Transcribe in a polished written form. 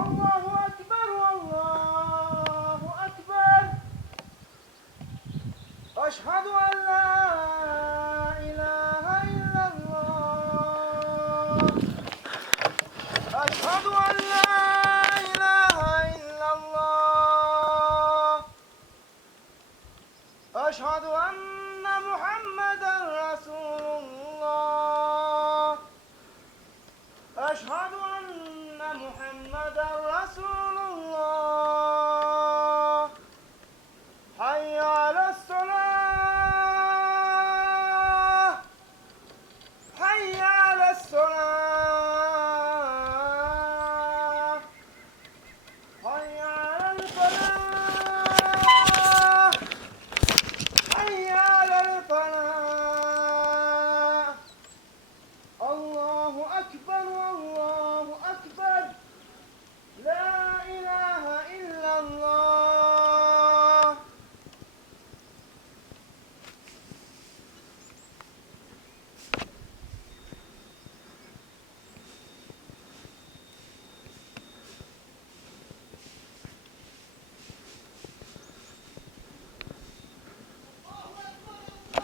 Allahu Ekber, Allahu Ekber. Eşhedü en la ilahe illallah. Eşhedü en la ilahe illallah. Eşhedü enne Muhammeden Resulullah. Eşhedü enne Muhammeden Resulullah.